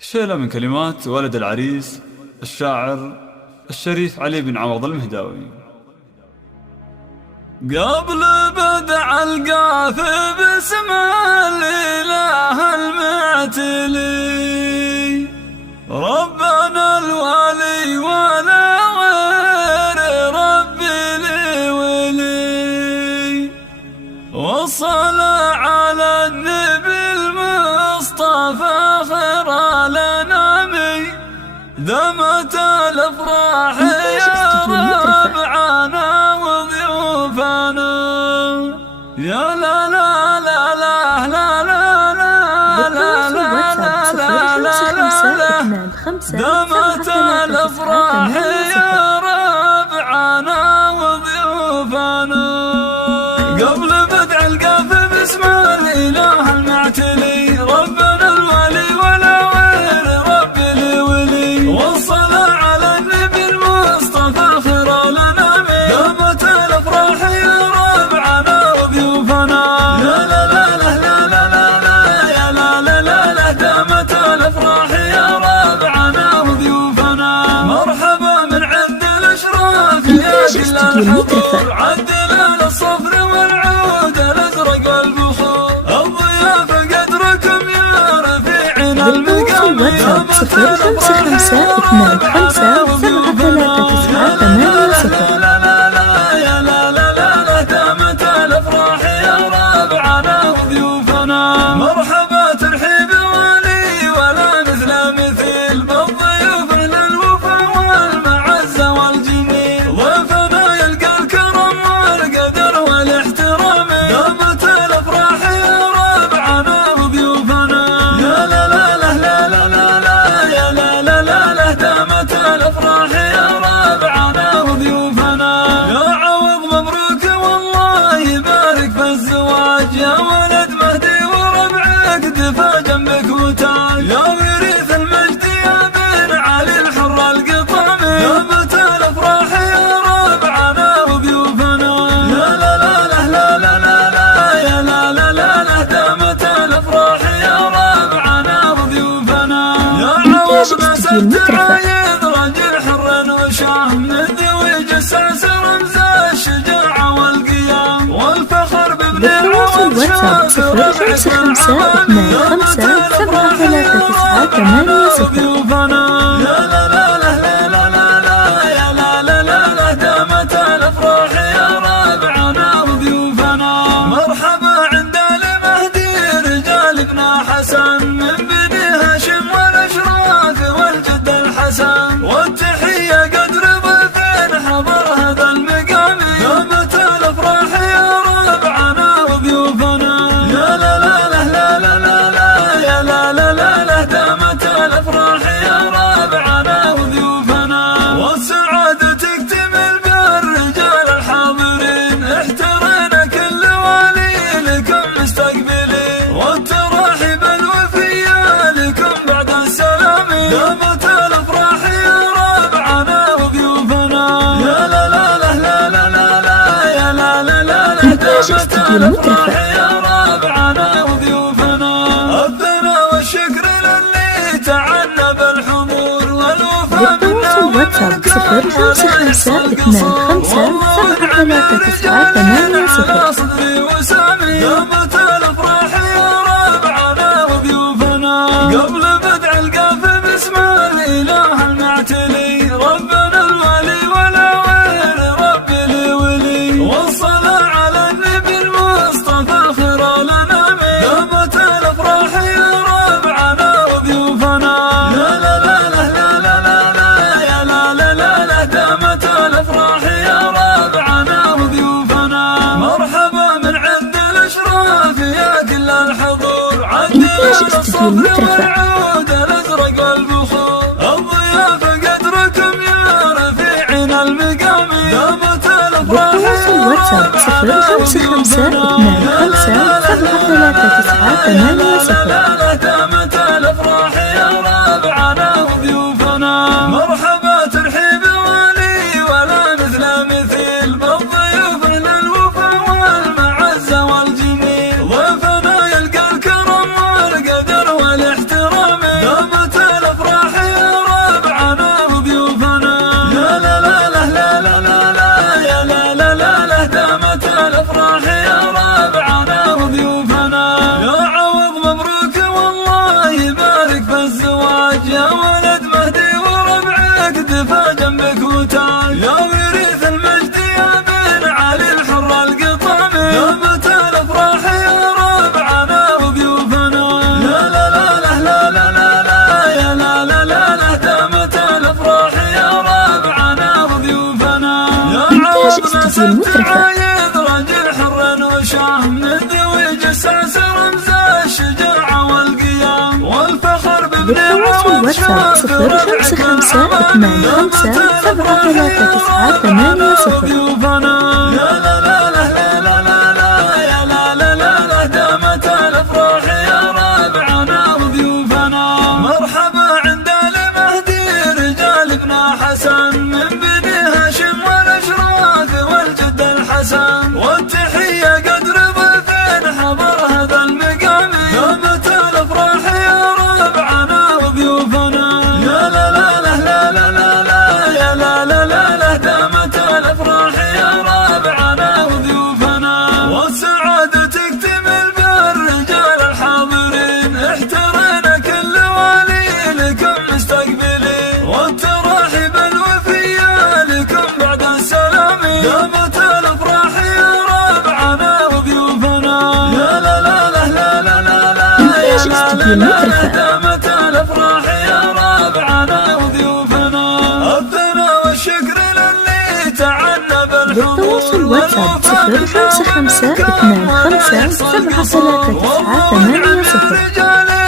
شيلة من كلمات ولد العريس الشاعر الشريف علي بن عوض المهداوي. قبل بدع القافي باسم الإله المعتلي ربنا الولي ولا غير ربي لي ولي، والصلاة على النبي المصطفى خير الأنامي، دمت الأفراح يا ربعنا وضيوفنا. يا لا لا لا لا لا لا لا لا لا لا دمت الأفراح يا ربعنا وضيوفنا. قبل بدع القافي باسم الإله المعتلي ربنا الولي ولا غير ربي لي ولي، والصلاة على النبي المصطفى خير الأنامي، دامت الأفراح يا ربعنا وضيوفنا. لا لا لا لا لا لا لا يا لا لا لا لا دامت الأفراح يا ربعنا وضيوفنا. مرحبا من عد الأشراف يا كل الحضور، عدل الصفر والعود الأزرق والبخور، الضيافة قدركم يا رفيعنا المقام، يا صفر خمسة خمسة اثنان خمسة سبعة ثلاثة تسعة ثمانية صفر. يا لا لا لا لا دامت الأفراح يا ربعنا وضيوفنا. مرحبا ترحيب ولي ولا مثل مثيل بالضيوف أهل الوفا والمعزة والجميل، ضيفنا يلقى الكرم والقدر والاحترام، دامت الأفراح يا ربعنا وضيوفنا. يا لا لا لا لا لا لا يا لا لا لا لا دامت الأفراح يا ربعنا وضيوفنا. يا عوض مبروك والله يبارك في الزواج، يا ولد مهدي وربعك دفا جنبك وتاج، يا وريث المجد يا بن علي الحر القطامي، دامت الأفراح يا ربعنا وضيوفنا. لا لا لا لا لا لا لا يا لا لا لا لا دامت الأفراح يا ربعنا وضيوفنا. يا عوض مسد عايد رجل حر وشام، من ذوي جساس رمز الشجاعة والقيام، والفخر بابن عوض واتساب صفر خمسة خمسة اثنان خمسة سبعة ثلاثة تسعة ثمانية صفر. يا لا لا لا لا لا لا يا لا لا لا لا دامت الأفراح يا ربعنا وضيوفنا. مرحبا عند المهدي رجال ابن حسن، من بني هاشم والأشراف والجد الحسن، والتحية قدر ضيف حضر هذا المقام، دامت الأفراح يا ربعنا وضيوفنا. يا لا لا لا لا لا لا يا لا لا لا لا دامت الأفراح يا ربعنا وضيوفنا. والسعادة تكتمل بالرجال الحاضرين، احترينا كل ولي لكم مستقبلين، والتراحيب الوفية لكم بعد السلام، دامت الأفراح يا ربعنا وضيوفنا. يا لا لا لا لا لا لا يا لا لا لا لا دامت الأفراح يا ربعنا وضيوفنا. الثناء والشكر للي تعنى بالحضور والوفاء بالتواصل واتساب صفر خمسة خمسة اثنان خمسة سبعة ثلاثة تسعة ثمانية صفر. صدري وسامي، دامت الأفراح يا ربعنا وضيوفنا. قبل بدع القافي باسم الإله المعتلي ربنا الولي ولا غير ربي لي ولي، والصلاة على النبي المصطفى خير الأنامي، دامت الأفراح يا ربعنا وضيوفنا. لا لا لا لا لا لا لا يا لا لا لا لا دامت الأفراح يا ربعنا وضيوفنا. مرحبا من عد الأشراف يا كل الحضور، عدل الصفر والعود الأزرق والبخور، الضيافة قدركم يا رفيعنا المقام، دامت الأفراح بالتواصل واتساب صفر خمسة خمسة اثنان خمسة سبعة ثلاثة تسعة ثمانية صفر. دامت الأفراح يا ربعنا وضيوفنا. مرحبا ترحيب ولي ولا مثل مثيل بالضيوف أهل الوفا والمعزة والجميل، ضيفنا يلقى الكرم والقدر والاحترام، دامت المترفة. رجل حر وشام من ذوي جساس رمز الشجاعة والقيام والفخر بابن للتواصل واتساب 054 والتحية قدر ضيف حضر هذا المقام دامت الأفراح يا ربعنا وضيوفنا يا لا لا لا لا لا لا لا يا لا لا لا لا دامت الأفراح يا ربعنا وضيوفنا والسعادة تكتمل بالرجال الحاضرين احترنا كل والي لكم مستقبلين والتراحب الوفية لكم بعد السلام دامت الأفراح يا ربعنا وضيوفنا يا لا لا لا لا لا لا لا يا لا لا لا دامت الأفراح يا ربعنا وضيوفنا الثناء والشكر للي تعنى بالحضور للتواصل واتساب 055 25 73 9 8 0.